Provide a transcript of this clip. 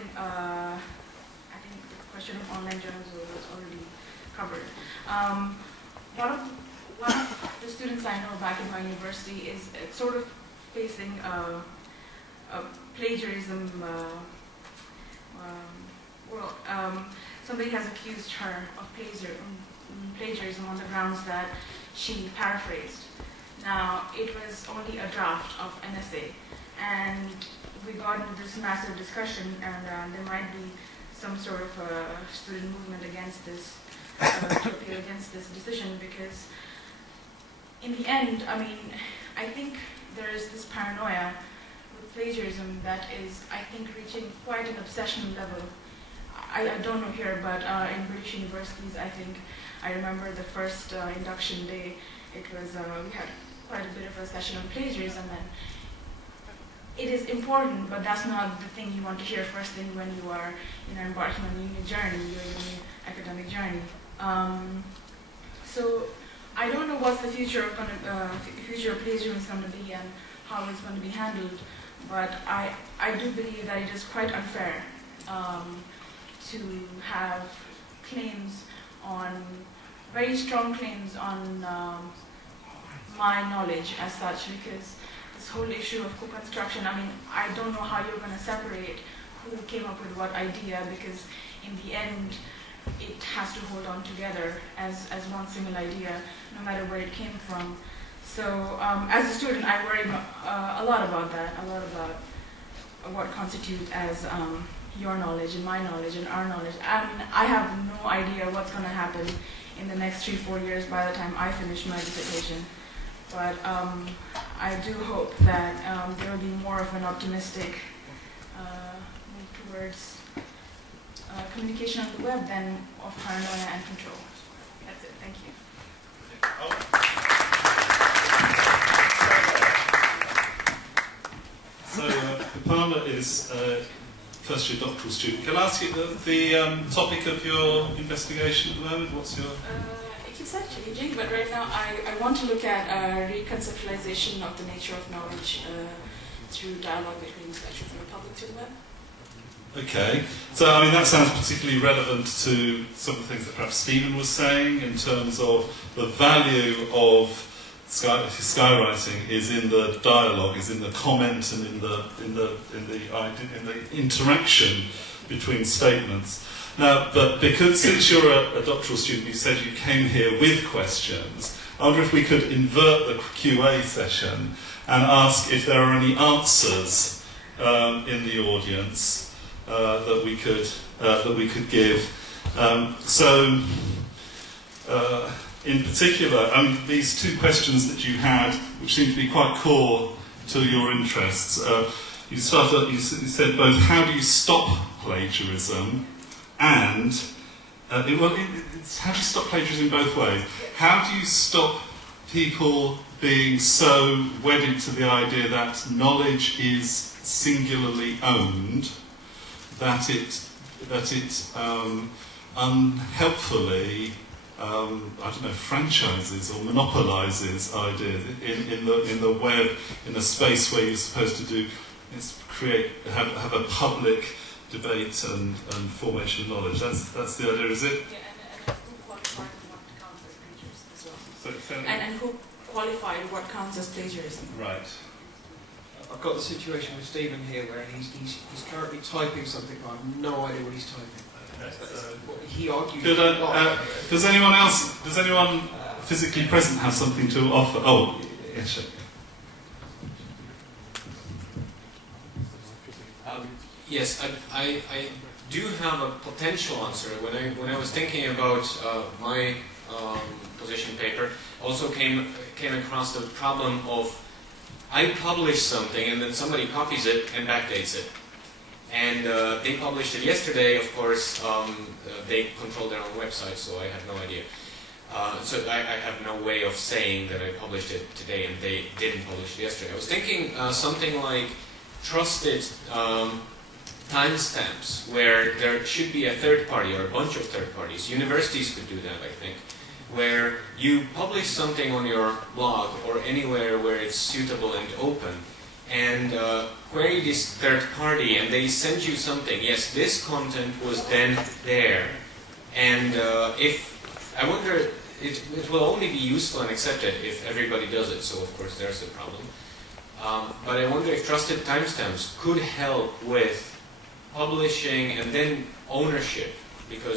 I think the question of online journalism was already covered. One of the students I know back in my university is sort of facing a plagiarism. Somebody has accused her of plagiarism on the grounds that she paraphrased. Now, it was only a draft of an essay, and we got into this massive discussion, and there might be some sort of student movement against this, to appeal against this decision, because in the end, I mean, I think there is this paranoia with plagiarism that is, I think, reaching quite an obsession level. I don't know here, but in British universities, I think, I remember the first induction day, it was, we had quite a bit of a session on plagiarism, and it is important, but that's not the thing you want to hear first thing when you are, embarking on a new journey, your new academic journey. So I don't know what the future of plagiarism is going to be and how it's going to be handled, but I do believe that it is quite unfair to have claims on, very strong claims on my knowledge as such, because this whole issue of co-construction, I mean, I don't know how you're going to separate who came up with what idea, because in the end, it has to hold on together as one single idea, no matter where it came from. So as a student, I worry a lot about that, a lot about what constitutes as your knowledge and my knowledge and our knowledge. I mean, I have no idea what's going to happen in the next 3-4 years by the time I finish my dissertation. But I do hope that there will be more of an optimistic move towards communication on the web than of paranoia and control. That's it. Thank you. So, Kapana is first year doctoral student. Can I ask you the topic of your investigation at the moment? What's your... It keeps changing, but right now I want to look at reconceptualization of the nature of knowledge through dialogue between intellectuals and the public through the web. Okay, so I mean that sounds particularly relevant to some of the things that perhaps Stephen was saying in terms of the value of skywriting is in the dialogue, is in the comment, and in the interaction between statements. Now, but because since you're a doctoral student, you said you came here with questions. I wonder if we could invert the QA session and ask if there are any answers in the audience that we could give. In particular, these two questions that you had, which seem to be quite core to your interests, you said both how do you stop plagiarism and how do you stop plagiarism in both ways? How do you stop people being so wedded to the idea that knowledge is singularly owned that it unhelpfully franchises or monopolises ideas in the web, in a space where you're supposed to do is have a public debate and formation of knowledge. That's the idea, is it? Yeah, and who qualified what counts as plagiarism as well. And who qualified what counts as plagiarism. Right. I've got the situation with Stephen here where he's currently typing something, but I have no idea what he's typing. He argued. Does anyone physically present have something to offer? Oh, yes. Yes, I do have a potential answer. When I was thinking about my position paper, also came across the problem of I publish something and then somebody copies it and backdates it. And they published it yesterday, of course, they control their own website, so I have no idea. So I have no way of saying that I published it today and they didn't publish it yesterday. I was thinking something like trusted timestamps, where there should be a third party or a bunch of third parties. Universities could do that, I think, where you publish something on your blog or anywhere where it's suitable and open, and query this third party, and they send you something. Yes, this content was then there, and I wonder, it will only be useful and accepted if everybody does it. So of course there's a problem. But I wonder if trusted timestamps could help with publishing and then ownership, because